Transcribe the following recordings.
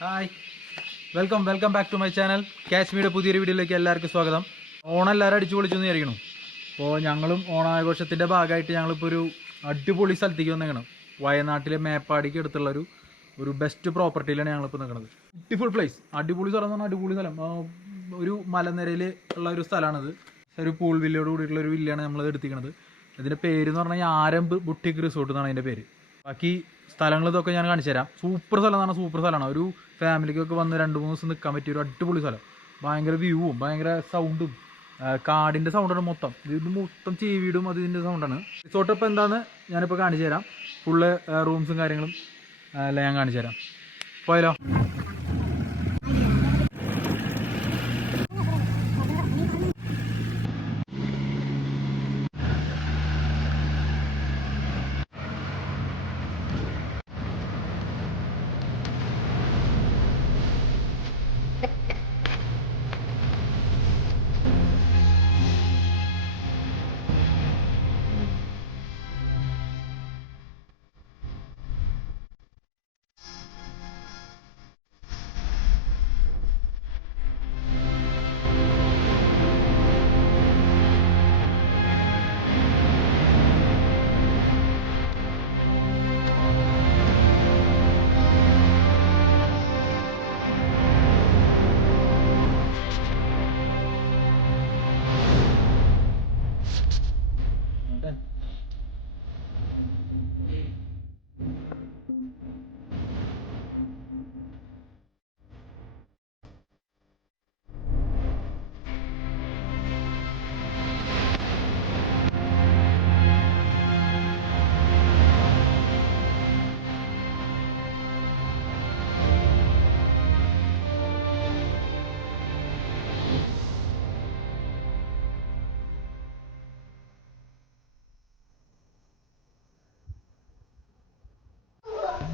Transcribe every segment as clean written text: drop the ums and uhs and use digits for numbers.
Hi welcome back to my channel കാശ്മീരുടെ പുതിയൊരു വീഡിയോയിലേക്ക് എല്ലാവർക്കും സ്വാഗതം. ഓണം എല്ലാവരും അടിച്ചു പൊളിച്ചു എന്ന് വിചാരിക്കണം. അപ്പോൾ ഞങ്ങളും ഓണാഘോഷത്തിൻ്റെ ഭാഗമായിട്ട് ഞങ്ങളിപ്പോൾ ഒരു അടിപൊളി സ്ഥലത്തേക്ക് വന്നേക്കണം. വയനാട്ടിലെ മേപ്പാടിക്ക് അടുത്തുള്ള ഒരു ബെസ്റ്റ് പ്രോപ്പർട്ടിയിലാണ് ഞങ്ങളിപ്പോൾ നിൽക്കുന്നത്. ബ്യൂട്ടിഫുൾ പ്ലേസ്, അടിപൊളി സ്ഥലം എന്ന് പറഞ്ഞാൽ അടിപൊളി സ്ഥലം. ഒരു മലനിരയിൽ ഉള്ള ഒരു സ്ഥലമാണിത്. ഒരു പൂൾ വില്ലയോട് കൂടിയിട്ടുള്ള ഒരു വില്ലയാണ് നമ്മളത് എടുത്തിരിക്കുന്നത്. ഇതിൻ്റെ പേര് എന്ന് പറഞ്ഞാൽ ആരംഭ് ബുട്ടിക് റിസോർട്ട് എന്നാണ് അതിൻ്റെ പേര്. ബാക്കി സ്ഥലങ്ങൾ ഇതൊക്കെ ഞാൻ കാണിച്ചു തരാം. സൂപ്പർ സ്ഥലം എന്ന് പറഞ്ഞാൽ സൂപ്പർ സ്ഥലമാണ്. ഒരു ഫാമിലിക്കൊക്കെ വന്ന് 2-3 ദിവസം നിൽക്കാൻ പറ്റിയ ഒരു അടിപൊളി സ്ഥലം. ഭയങ്കര വ്യൂവും ഭയങ്കര സൗണ്ടും, കാടിൻ്റെ സൗണ്ടാണ് മൊത്തം. ഇത് മൊത്തം ചീവീടും അതിൻ്റെ സൗണ്ടാണ്. റിസോർട്ട് ഇപ്പോൾ എന്താണെന്ന് ഞാനിപ്പോൾ കാണിച്ചു തരാം. ഫുള്ള് റൂംസും കാര്യങ്ങളും എല്ലാം ഞാൻ കാണിച്ചു തരാം. പോയാലോ?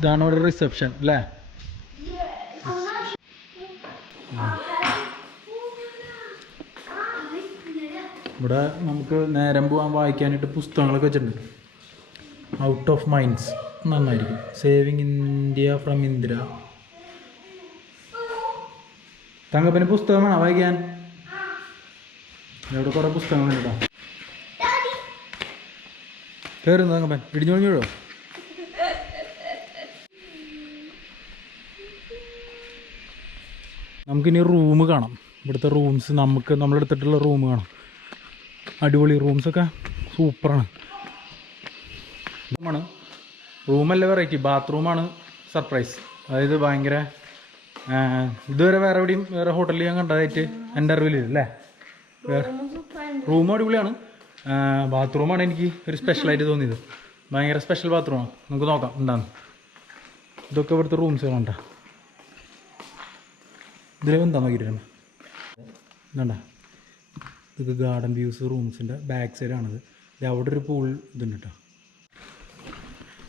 ഇതാണ് ഇവിടെ റിസപ്ഷൻ അല്ലേ? ഇവിടെ നമുക്ക് നേരം പോകാൻ വായിക്കാനായിട്ട് പുസ്തകങ്ങളൊക്കെ വെച്ചിട്ടുണ്ട്. ഔട്ട് ഓഫ് മൈൻഡ്സ് നന്നായിരിക്കും. Saving India from Indira. തങ്കപ്പന് പുസ്തകം വേണം വായിക്കാൻ? ഇവിടെ കുറേ പുസ്തകങ്ങളുണ്ട് കേട്ടോ. കയറുന്നു തങ്കപ്പൻ, ഇടിഞ്ഞു കഴിഞ്ഞോ? നമുക്കിനി റൂം കാണാം. ഇവിടുത്തെ റൂംസ് നമ്മളെടുത്തിട്ടുള്ള റൂം കാണാം. അടിപൊളി റൂംസൊക്കെ സൂപ്പറാണ്. റൂമല്ല വെറൈറ്റി, ബാത്റൂമാണ് സർപ്രൈസ്. അതായത് ഭയങ്കര ഇതുവരെ വേറെ ഹോട്ടലിൽ ഞാൻ കണ്ടതായിട്ട് എൻ്റെ അറിവില്ല അല്ലേ. റൂം അടിപൊളിയാണ്. ബാത്റൂമാണ് എനിക്ക് ഒരു സ്പെഷ്യലായിട്ട് തോന്നിയത്. ഭയങ്കര സ്പെഷ്യൽ ബാത്റൂമാണ്. നമുക്ക് നോക്കാം എന്താണ്. ഇതൊക്കെ ഇവിടുത്തെ റൂംസുകളുണ്ടോ? ഇതിലെന്താ നോക്കിയിട്ട് ഇതുണ്ട. ഇത് ഗാർഡൻ വ്യൂസ് റൂംസിൻ്റെ ബാക്ക് സൈഡാണിത്. ഇത് അവിടെ ഒരു പൂൾ ഇതുണ്ട് കേട്ടോ.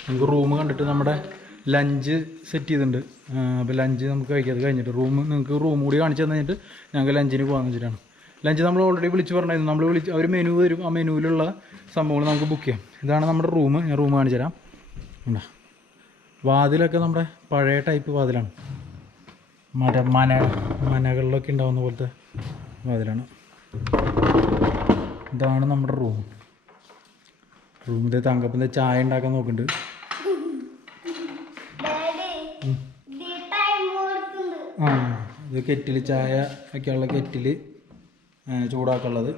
നമുക്ക് റൂം കണ്ടിട്ട് നമ്മുടെ ലഞ്ച് സെറ്റ് ചെയ്തിട്ടുണ്ട്. അപ്പോൾ ലഞ്ച് നമുക്ക് കഴിക്കാതെ കഴിഞ്ഞിട്ട് നിങ്ങൾക്ക് റൂം കൂടി കാണിച്ചു തന്നിട്ട് ഞങ്ങൾക്ക് ലഞ്ചിന് പോകാമെന്ന് വെച്ചിട്ടാണ്. ലഞ്ച് നമ്മൾ ഓൾറെഡി വിളിച്ച് പറഞ്ഞായിരുന്നു. അവർ മെനു തരും. ആ മെനുവിലുള്ള സംഭവങ്ങൾ നമുക്ക് ബുക്ക് ചെയ്യാം. ഇതാണ് നമ്മുടെ റൂം. ഞാൻ റൂം കാണിച്ചു തരാം. ഉണ്ടോ? വാതിലൊക്കെ നമ്മുടെ പഴയ ടൈപ്പ് വാതിലാണ്. മനകളിലൊക്കെ ഉണ്ടാവുന്ന പോലത്തെ വാതിലാണ്. ഇതാണ് നമ്മുടെ റൂമിൽ തങ്കപ്പൻ്റെ ചായ ഉണ്ടാക്കാൻ നോക്കുന്നുണ്ട്. ഇത് കെറ്റിൽ, ചായ ഒക്കെയുള്ള കെറ്റിൽ ചൂടാക്കാനുള്ളത്.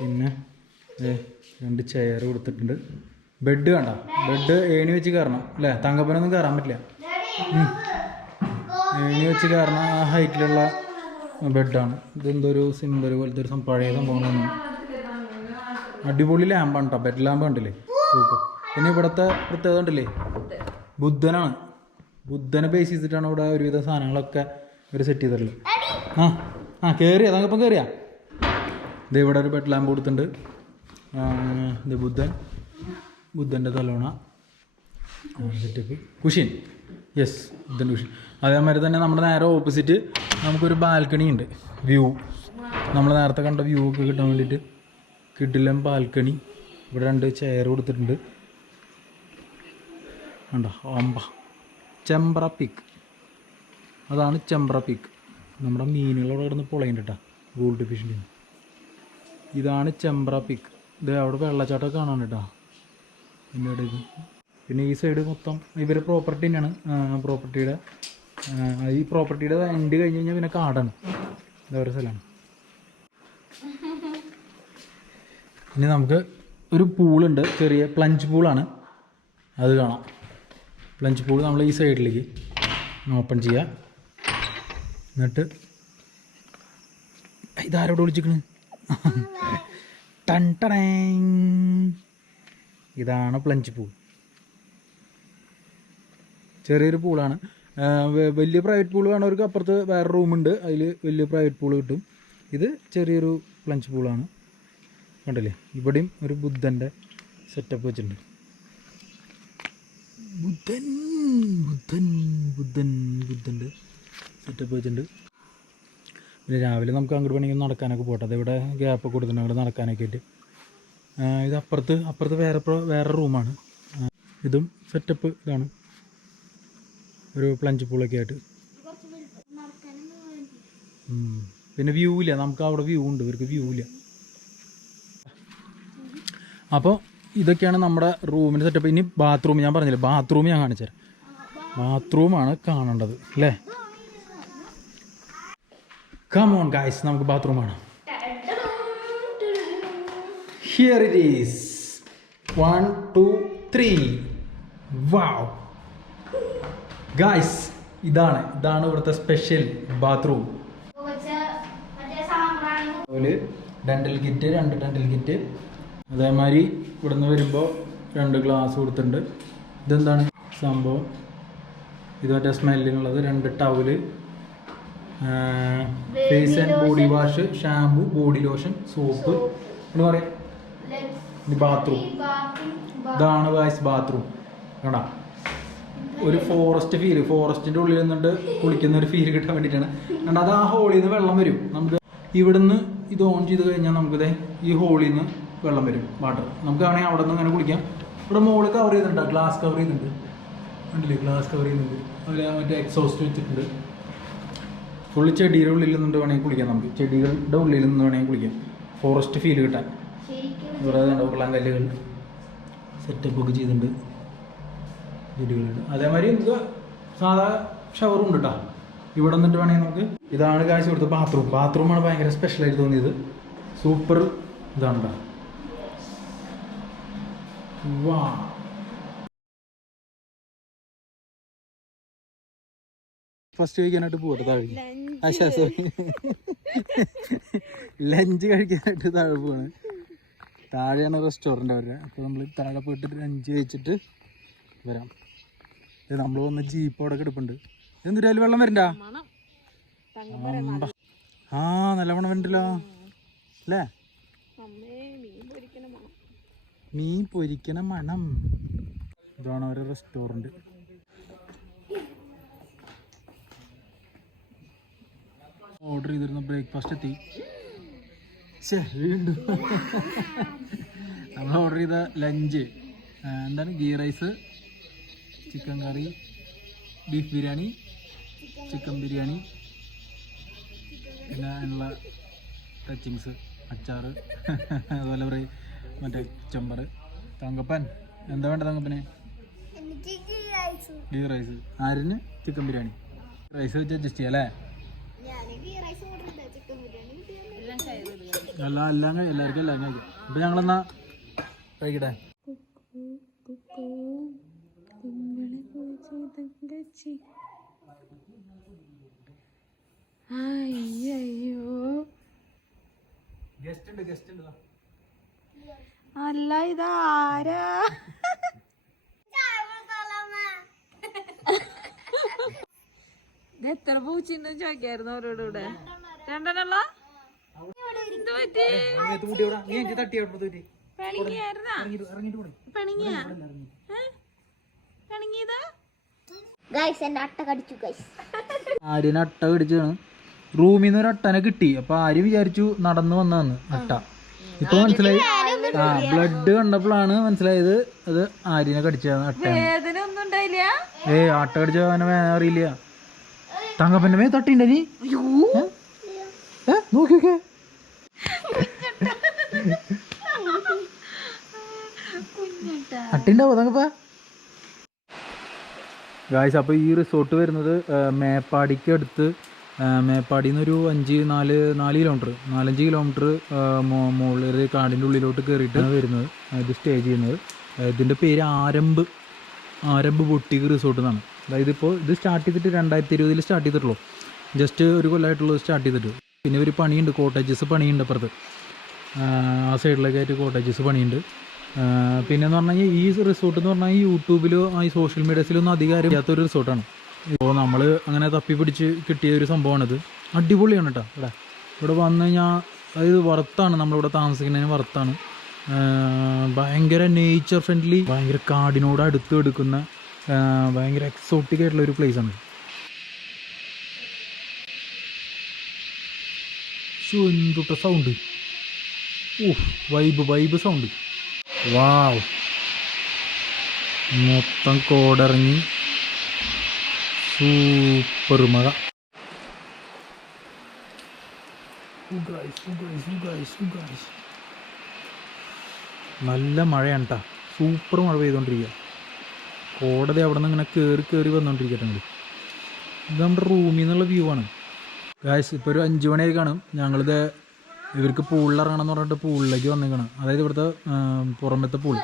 പിന്നെ 2 ചെയർ കൊടുത്തിട്ടുണ്ട്. ബെഡ് കണ്ട, ബെഡ് ഏണി വെച്ച് കയറണം അല്ലേ? തങ്കപ്പനൊന്നും കയറാൻ പറ്റില്ല. ഏണി വെച്ച് കയറണം. ആ ഹൈറ്റിലുള്ള ബെഡാണ്. ഇതെന്തോ ഒരു സിമ്പൽ പോലത്തെ ഒരു പഴയ സംഭവങ്ങളൊന്നും. അടിപൊളി ലാമ്പാണ് കേട്ടോ. ബെഡ് ലാമ്പ് കണ്ടില്ലേ? സൂപ്പർ. പിന്നെ ഇവിടുത്തെ പ്രത്യേകത ഉണ്ടല്ലേ, ബുദ്ധനാണ്. ബുദ്ധനെ ബേസ് ചെയ്തിട്ടാണ് ഇവിടെ ഒരുവിധ സാധനങ്ങളൊക്കെ ഒരു സെറ്റ് ചെയ്തിട്ടുള്ളത്. കയറിയാ തങ്കപ്പം കയറിയാ? ഇത് ഇവിടെ ഒരു ബെഡ് ലാമ്പ് കൊടുത്തിട്ടുണ്ട്. ഇത് ബുദ്ധൻ്റെ തലോണ സെറ്റപ്പ്. കുഷ്യൻ, യെസ്, ബുദ്ധൻ്റെ കുഷ്യൻ. അതേമാതിരി തന്നെ നമ്മുടെ നേരെ ഓപ്പോസിറ്റ് നമുക്കൊരു ബാൽക്കണി ഉണ്ട്. വ്യൂ, നമ്മൾ നേരത്തെ കണ്ട വ്യൂ ഒക്കെ കിട്ടാൻ വേണ്ടിയിട്ട് കിടിലം ബാൽക്കണി. ഇവിടെ 2 ചെയർ കൊടുത്തിട്ടുണ്ട്. കണ്ടോ? ചെമ്പ്ര പീക്ക്. അതാണ് ചെമ്പ്ര പീക്ക്. നമ്മുടെ മീനുകളോട് കിടന്ന് പൊളയുണ്ട് കേട്ടോ, ഗോൾഡ് ഫിഷിൻ്റെ. ഇതാണ് ചെമ്പ്ര പീക്ക്. ഇത് അവിടെ വെള്ളച്ചാട്ടമൊക്കെ കാണാൻ കേട്ടോ എൻ്റെ ഇടയിൽ. പിന്നെ ഈ സൈഡ് മൊത്തം ഇവർ പ്രോപ്പർട്ടി തന്നെയാണ്. പ്രോപ്പർട്ടിയുടെ ഈ പ്രോപ്പർട്ടിയുടെ എൻഡ് കഴിഞ്ഞ് കഴിഞ്ഞാൽ പിന്നെ കാടാണ്. ഇതൊരു സ്ഥലമാണ്. ഇനി നമുക്ക് ഒരു പൂളുണ്ട്, ചെറിയ പ്ലഞ്ച് പൂളാണ്, അത് കാണാം. പ്ലഞ്ച് പൂൾ നമ്മൾ ഈ സൈഡിലേക്ക് ഓപ്പൺ ചെയ്യുക. എന്നിട്ട് ഇതാരോട് വിളിച്ചിക്കണ്? ടൺ ടണേ. ഇതാണ് പ്ലഞ്ച് പൂൾ. ചെറിയൊരു പൂളാണ്. വലിയ പ്രൈവറ്റ് പൂൾ വേണവർക്ക് അപ്പുറത്ത് വേറെ റൂമുണ്ട്, അതിൽ വലിയ പ്രൈവറ്റ് പൂൾ കിട്ടും. ഇത് ചെറിയൊരു പ്ലഞ്ച് പൂളാണ്. കണ്ടില്ലേ, ഇവിടെയും ഒരു ബുദ്ധൻ്റെ സെറ്റപ്പ് വെച്ചിട്ടുണ്ട്. ബുദ്ധൻ്റെ സെറ്റപ്പ് വെച്ചിട്ടുണ്ട്. പിന്നെ രാവിലെ നമുക്ക് അങ്ങോട്ട് വേണമെങ്കിൽ നടക്കാനൊക്കെ പോട്ടെ. അതിവിടെ ഗ്യാപ്പൊക്കെ കൊടുത്തിട്ടുണ്ട് അങ്ങോട്ട് നടക്കാനൊക്കെ ആയിട്ട്. ഇത് അപ്പുറത്ത് വേറെ റൂമാണ്. ഇതും സെറ്റപ്പ് ഇതാണ്, ഒരു പ്ലഞ്ച് പൂളൊക്കെ ആയിട്ട്. പിന്നെ വ്യൂ ഇല്ല, നമുക്ക് അവിടെ വ്യൂ ഉണ്ട്, ഇവർക്ക് വ്യൂ ഇല്ല. അപ്പോൾ ഇതൊക്കെയാണ് നമ്മുടെ റൂമിൻ്റെ സെറ്റപ്പ്. ഇനി ബാത്റൂം ഞാൻ പറഞ്ഞില്ലേ, ബാത്റൂം ഞാൻ കാണിച്ചു തരാം. ബാത്റൂമാണ് കാണേണ്ടത് അല്ലേ? കം ഓൺ ഗൈസ്, നമുക്ക് ബാത്റൂമാണ്. Here it is. 1 2 3. Wow guys, ഇതാണ് ഇവിടുത്തെ സ്പെഷ്യൽ ബാത്റൂം. അതുപോലെ ഡെൻ്റൽ കിറ്റ്, 2 ഡെൻ്റൽ കിറ്റ്. അതേമാതിരി ഇവിടെ നിന്ന് വരുമ്പോൾ 2 ഗ്ലാസ് കൊടുത്തിട്ടുണ്ട്. ഇതെന്താണ് സംഭവം? ഇത് മറ്റേ സ്മെല്ലിനുള്ളത്. 2 towel, face and body wash, shampoo, body lotion, soap എന്ന് പറയാം. ബാത്റൂം ഇതാണ് ഗൈസ് ബാത്റൂം. കണ്ടാ, ഒരു ഫോറസ്റ്റിൻ്റെ ഉള്ളിൽ നിന്നിട്ട് കുളിക്കുന്ന ഒരു ഫീൽ കിട്ടാൻ വേണ്ടിയിട്ടാണ്. കണ്ടാ, അത് ആ ഹോളിൽ നിന്ന് വെള്ളം വരും. നമുക്ക് ഇവിടുന്ന് ഇത് ഓൺ ചെയ്ത് കഴിഞ്ഞാൽ നമുക്കിത് ഈ ഹോളിൽ നിന്ന് വെള്ളം വരും, വാട്ടർ. നമുക്ക് വേണമെങ്കിൽ അവിടെ നിന്ന് അങ്ങനെ കുളിക്കാം. ഇവിടെ മുകളിൽ കവർ ചെയ്തിട്ടുണ്ട്, ഗ്ലാസ് കവർ ചെയ്തിട്ടുണ്ട്. കണ്ടില്ലേ, ഗ്ലാസ് കവർ ചെയ്യുന്നുണ്ട്. അതിൽ മറ്റേ എക്സോസ്റ്റ് വെച്ചിട്ടുണ്ട്. ഫുള്ള് ചെടിയുടെ ഉള്ളിൽ നിന്നുകൊണ്ട് വേണമെങ്കിൽ കുളിക്കാം. നമുക്ക് ചെടികളുടെ ഉള്ളിൽ നിന്ന് വേണമെങ്കിൽ കുളിക്കാം, ഫോറസ്റ്റ് ഫീൽ കിട്ടാൻ. ഇവിടെ ഉരുളാൻ കല്ലുകൾ സെറ്റപ്പൊക്കെ ചെയ്തിട്ടുണ്ട്, ചെടികളുണ്ട്. അതേമാതിരി നമുക്ക് സാധാ ഷവറും ഉണ്ട് കേട്ടോ. ഇവിടെ നിന്നിട്ട് വേണമെങ്കിൽ നമുക്ക്. ഇതാണ് കാഴ്ച കൊടുത്ത ബാത്റൂമാണ് ഭയങ്കര സ്പെഷ്യലായിട്ട് തോന്നിയത്. സൂപ്പർ ഇതാണ് കേട്ടോ. വാ, ഫസ്റ്റ് കഴിക്കാനായിട്ട് പോകട്ടെ താഴെ. സോറി, ലഞ്ച് കഴിക്കാനായിട്ട് താഴെ പോവാണ്. താഴെയാണ് റെസ്റ്റോറൻറ്റ് അവരുടെ. അപ്പോൾ നമ്മൾ താഴെ പോയിട്ട് ലഞ്ച് കഴിച്ചിട്ട് വരാം. നമ്മൾ വന്ന ജീപ്പ് അവിടെ കിടപ്പുണ്ട്. എന്തിനാലും വെള്ളം വരണ്ട? ആ, നല്ല മണം വരണ്ടല്ലോ അല്ലേ? മീൻ പൊരിക്കണ മണം. ഇതാണ് ഒരു റെസ്റ്റോറൻറ്റ്. ഓർഡർ ചെയ്തിരുന്ന ബ്രേക്ക്ഫാസ്റ്റ് എത്തി. വീണ്ടും നമ്മൾ ഓർഡർ ചെയ്ത ലഞ്ച് എന്താണ്? ഗീ റൈസ്, ചിക്കൻ കറി, ബീഫ് ബിരിയാണി, ചിക്കൻ ബിരിയാണി, പിന്നെ അതിനുള്ള ടച്ചിങ്സ്, അച്ചാറ്, അതുപോലെ പറയും മറ്റേ ചെമ്പർ. തങ്കപ്പൻ എന്താ വേണ്ട തങ്കപ്പനെ? Ghee rice. ആരിന്? ചിക്കൻ ബിരിയാണി. റൈസ് വെച്ച് അഡ്ജസ്റ്റ് ചെയ്യാം അല്ലേ? എല്ലാവർക്കും എല്ലാം കഴിക്കാം. അപ്പം ഞങ്ങളെന്നാ കഴിക്കട്ടെ. അല്ല, ഇതാരാ? ഇത് എത്ര പൂച്ചിണ്ടെന്ന് ചോദിക്കായിരുന്നു അവരോട്. ഇവിടെ 2 ആര്യനെ അട്ട കടിച്ചാണ്. റൂമിൽ നിന്ന് ഒരു അട്ടനെ കിട്ടി. അപ്പൊ ആര് വിചാരിച്ചു നടന്നു വന്നാന്ന് അട്ട. ഇപ്പൊ മനസ്സിലായി. ബ്ലഡ് കണ്ടപ്പോഴാണ് മനസ്സിലായത് അത് ആര്യനെ കടിച്ചതാണ്, അട്ട. അട്ട കടിച്ച അവനെ അറിയില്ല. തങ്കപ്പന്റെ മേ തട്ടിണ്ട നീ നോക്കി നോക്കേ തട്ടിണ്ടാവോ തങ്കപ്പ ഗായ്സ്. അപ്പോൾ ഈ റിസോർട്ട് വരുന്നത് മേപ്പാടിക്ക് അടുത്ത്, മേപ്പാടിയിൽ നിന്നൊരു 4 കിലോമീറ്റർ 4-5 കിലോമീറ്റർ മുകളിൽ കാടിൻ്റെ ഉള്ളിലോട്ട് കയറിയിട്ടാണ് വരുന്നത് ഇത് സ്റ്റേ ചെയ്യുന്നത്. ഇതിൻ്റെ പേര് ആരംഭ് ബൊട്ടിക് റിസോർട്ട് എന്നാണ്. അതായത് ഇപ്പോൾ ഇത് സ്റ്റാർട്ട് ചെയ്തിട്ട് 2020 സ്റ്റാർട്ട് ചെയ്തിട്ടുള്ളൂ. ജസ്റ്റ് ഒരു കൊല്ലമായിട്ടുള്ളത് സ്റ്റാർട്ട് ചെയ്തിട്ട്. പിന്നെ ഒരു പണിയുണ്ട്, കോട്ടേജസ് പണിയുണ്ട് അപ്പുറത്ത്, ആ സൈഡിലൊക്കെ ആയിട്ട് കോട്ടേജസ് പണിയുണ്ട്. പിന്നെയെന്ന് പറഞ്ഞു കഴിഞ്ഞാൽ ഈ റിസോർട്ട് എന്ന് പറഞ്ഞാൽ ഈ യൂട്യൂബിലോ ഈ സോഷ്യൽ മീഡിയസിലൊന്നും അധികാരം ഇല്ലാത്തൊരു റിസോർട്ടാണ്. ഇപ്പോൾ നമ്മൾ അങ്ങനെ തപ്പി പിടിച്ച് കിട്ടിയ ഒരു സംഭവമാണിത്. അടിപൊളിയാണ് കേട്ടോ. ഇവിടെ വന്നു കഴിഞ്ഞാൽ അതായത് വർത്താണ്, നമ്മളിവിടെ താമസിക്കുന്നതിന് വർത്താണ്. ഭയങ്കര നേച്ചർ ഫ്രണ്ട്ലി, ഭയങ്കര കാടിനോട് അടുത്ത് എടുക്കുന്ന ഭയങ്കര എക്സോട്ടിക് ആയിട്ടുള്ള ഒരു പ്ലേസാണ്. എന്തുട്ട സൗണ്ട്, വൈബ് സൗണ്ട്. വാവ്, മൊത്തം കോടിറങ്ങി സൂപ്പർ മഴ. നല്ല മഴയാണ് കേട്ടോ, സൂപ്പർ മഴ പെയ്തുകൊണ്ടിരിക്കുക. കോടതി അവിടെ നിന്ന് ഇങ്ങനെ കയറി വന്നുകൊണ്ടിരിക്കട്ടെ. ഇത് നമ്മുടെ റൂമിൽ നിന്നുള്ള വ്യൂ ആണ് ഗായ്സ്. ഇപ്പോൾ ഒരു 5 മണിയായി കാണും. ഞങ്ങളിത് ഇവർക്ക് പൂളിലിറങ്ങണം എന്ന് പറഞ്ഞിട്ട് പൂളിലേക്ക് വന്നേക്കണം. അതായത് ഇവിടുത്തെ പുറമത്തെ പൂള്,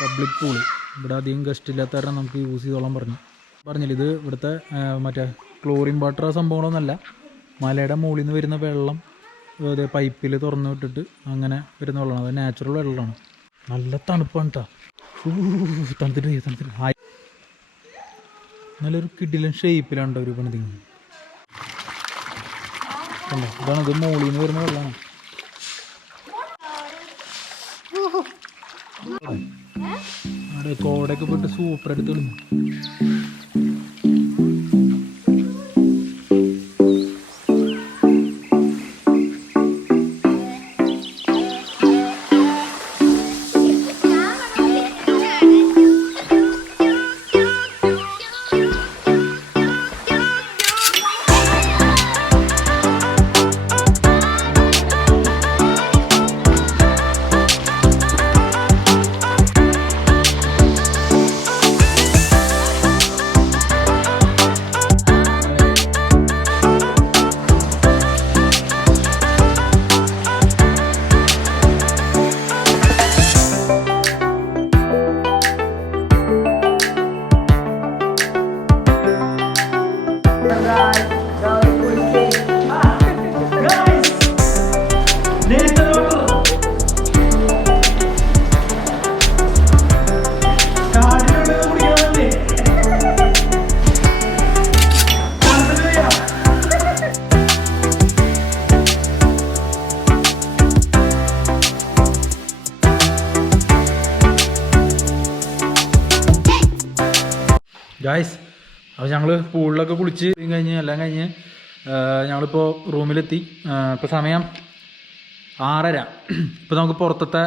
പബ്ലിക് പൂള്. ഇവിടെ അധികം ഗസ്റ്റ് ഇല്ലാത്ത കാരണം നമുക്ക് യൂസ് ചെയ്തോളാൻ പറഞ്ഞില്ല. ഇത് ഇവിടുത്തെ മറ്റേ ക്ലോറിൻ വാട്ടർ സംഭവങ്ങളൊന്നുമല്ല, മലയുടെ മുകളിൽ നിന്ന് വരുന്ന വെള്ളം പൈപ്പിൽ തുറന്നു വിട്ടിട്ട് അങ്ങനെ വരുന്ന വെള്ളമാണ്. അത് നാച്ചുറൽ വെള്ളമാണ്. നല്ല തണുപ്പാണ് കേട്ടോ. തണുത്തിട്ട് നല്ലൊരു കിടിലൻ ഷേപ്പിലാണ് ഒരു പണിതിങ്ങ്. ഇതാണ്, ഇത് മുകളിൽ നിന്ന് വരുന്ന വെള്ളമാണ്. അവിടെ കോടയൊക്കെ പോയിട്ട് സൂപ്പർ എടുത്ത് കളിഞ്ഞു. ഗായ്സ്, അപ്പോൾ ഞങ്ങൾ പൂളിലൊക്കെ കുളിച്ച് എല്ലാം കഴിഞ്ഞ് ഞങ്ങളിപ്പോൾ റൂമിലെത്തി. ഇപ്പോൾ സമയം 6:30. ഇപ്പോൾ നമുക്ക് പുറത്തത്തെ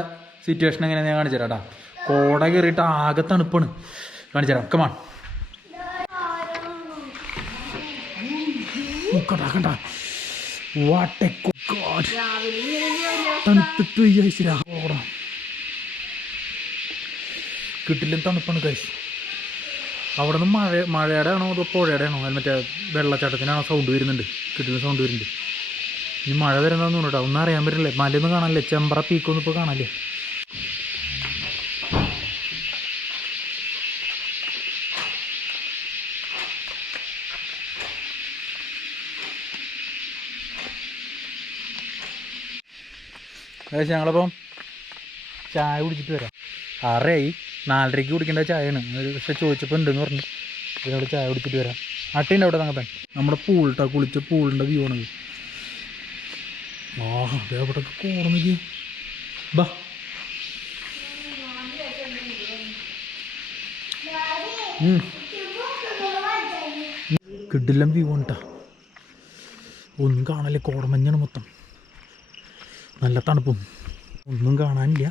സിറ്റുവേഷൻ എങ്ങനെയാണെന്ന് ഞാൻ കാണിച്ചു തരാം കേട്ടോ. കോട കയറിയിട്ട് ആകെ തണുപ്പാണ്. കാണിച്ചു തരാം. കമാൺ. കണ്ട വാട്ട് എ ഗോഡ്, തണുത്തിട്ട് കിട്ടില്ല, തണുപ്പാണ് ഗൈസ്. അവിടെ നിന്ന് മഴയുടെ ആണോ അതോ പുഴയുടെ ആണോ അത് മറ്റേ വെള്ളച്ചാട്ടത്തിനാണോ സൗണ്ട് വരുന്നുണ്ട്, കിട്ടുന്ന സൗണ്ട് വരുന്നുണ്ട്. ഇനി മഴ വരുന്നതെന്ന് തോന്നുന്നു കേട്ടോ. ഒന്നും അറിയാൻ പറ്റില്ലേ, മലയൊന്നും കാണാനില്ലേ, ചെമ്പ്ര പീക്കൊന്നും ഇപ്പോൾ കാണാല്ലേ. ഞങ്ങളപ്പം ചായ കുടിച്ചിട്ട് വരാം. 6:30 4:30 കുടിക്കേണ്ട ചായയാണ്. പക്ഷെ ചോദിച്ചപ്പോൾ ഉണ്ടെന്ന് പറഞ്ഞു. ഇതിനോട് ചായ കുടിച്ചിട്ട് വരാം. അട്ടയുണ്ട് അവിടെ തങ്ങപ്പൻ. നമ്മുടെ പൂളിട്ടാ, കുളിച്ച പൂളിൻ്റെ വ്യൂ ആണത്. അതെ അവിടെ കോർന്നിക്ക് ബാ. കിടിലം വ്യൂ ആണ് കേട്ടോ. ഒന്നും കാണാല്ലേ, കോടമഞ്ഞാണ് മൊത്തം. നല്ല തണുപ്പും, ഒന്നും കാണാനില്ല.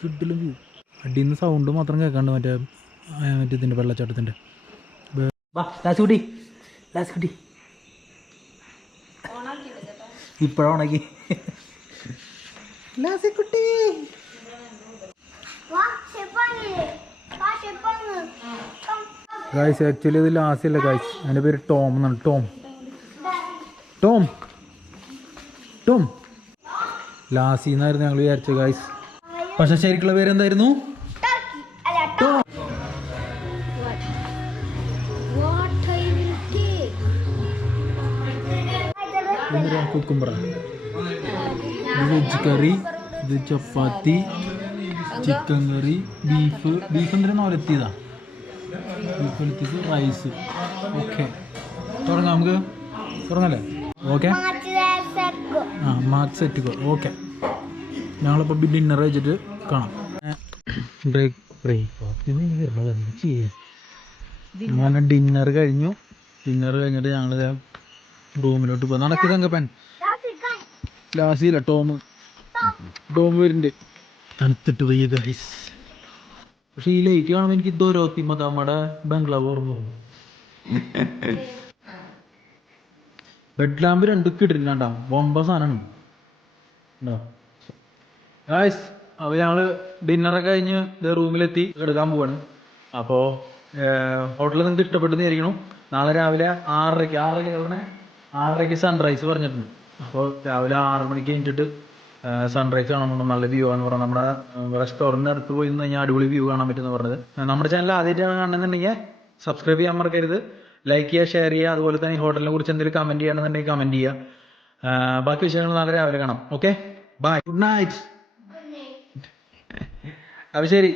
കിടിലം വ്യൂ. അടിയിൽ നിന്ന് സൗണ്ട് മാത്രം കേൾക്കാണ്ട്, മറ്റേ മറ്റേ ഇതിൻ്റെ വെള്ളച്ചാട്ടത്തിൻ്റെ ലാസ്കുട്ടി ലാസ്കുട്ടി ഇപ്പോഴാണാക്കി ലാസിക്കുട്ടി ഗായ്സ് ആക്ച്വലി ഇത് ലാസി അല്ല ഗായ്സ് എൻ്റെ പേര് ടോം എന്നാണ് ടോം ടോം ടോം ലാസി എന്നായിരുന്നു ഞങ്ങൾ വിചാരിച്ചു ഗായ്സ് പക്ഷെ ശരിക്കുള്ള പേര് എന്തായിരുന്നു ടോം കുക്കുംബറ വെജ് കറി ഇത് ചപ്പാത്തി ചിക്കൻ കറി ബീഫ് എന്തിനാ ഒലത്തിയതാ ബീഫ് ഒലത്തിയത് റൈസ് ഓക്കെ തുടങ്ങാം നമുക്ക് തുടങ്ങല്ലേ ഓക്കെ ആ മാർക്ക് സെറ്റ് ഓക്കെ ഞങ്ങളിപ്പോൾ ഡിന്നർ കഴിച്ചിട്ട് കാണാം അങ്ങനെ ഡിന്നർ കഴിഞ്ഞിട്ട് ഞങ്ങൾ റൂമിലോട്ട് പോകും നടക്കിതങ്ക പെൻ ലാസിയില്ല ടോം വരുന്നുണ്ട് തണുത്തിട്ട് പോയി ഗൈസ് പക്ഷെ ഈ ലൈറ്റ് കാണുമ്പോൾ എനിക്ക് ദോരോത്തിമ നമ്മുടെ ബംഗ്ലാവ് ഓർമ്മ ബെഡ് ലാമ്പ് രണ്ടൊക്കെ ഇട്ടിട്ടുണ്ടാ ബൊമ്പ സാധനമാണ് ഉണ്ടോ ഗൈസ് അപ്പോൾ ഞങ്ങൾ ഡിന്നറൊക്കെ കഴിഞ്ഞ് റൂമിലെത്തി എടുക്കാൻ പോവാണ് അപ്പോൾ ഹോട്ടലിൽ നിങ്ങൾക്ക് ഇഷ്ടപ്പെട്ടെന്ന് വിചാരിക്കണം നാളെ രാവിലെ 6:30 സൺറൈസ് പറഞ്ഞിട്ടുണ്ട് അപ്പോൾ രാവിലെ 6 മണിക്ക് കഴിഞ്ഞിട്ട് സൺറൈസ് കാണുന്നുണ്ട് നല്ല വ്യൂ ആണെന്ന് പറഞ്ഞാൽ നമ്മുടെ റെസ്റ്റോറൻറ്റിന് അടുത്ത് പോയി നിന്ന് കഴിഞ്ഞാൽ അടിപൊളി വ്യൂ കാണാൻ പറ്റുമെന്ന് പറഞ്ഞത് നമ്മുടെ ചാനൽ ആദ്യമായിട്ടാണ് കാണുന്നുണ്ടെങ്കിൽ സബ്സ്ക്രൈബ് ചെയ്യാൻ മറക്കരുത് ലൈക്ക് ചെയ്യുക ഷെയർ ചെയ്യുക അതുപോലെ തന്നെ ഈ ഹോട്ടലിനെ കുറിച്ച് എന്തെങ്കിലും കമൻറ്റ് ചെയ്യണമെന്നുണ്ടെങ്കിൽ കമൻറ്റ് ചെയ്യുക ബാക്കി വിഷയങ്ങൾ നാളെ രാവിലെ കാണാം ഓക്കെ ബൈ ഗുഡ് നൈറ്റ് അപ്പോൾ ശരി